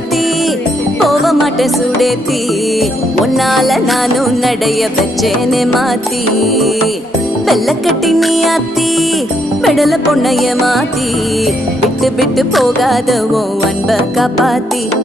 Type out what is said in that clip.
சாத்தி போக மாட்டேன் சுடேத்தி உன்னால நானும் நடைய வச்சேனே மாத்தி வெள்ள கட்டி நீ ஆத்தி பெடல பொண்ணைய மாத்தி விட்டு விட்டு போகாத உன் அன்ப காப்பாத்தி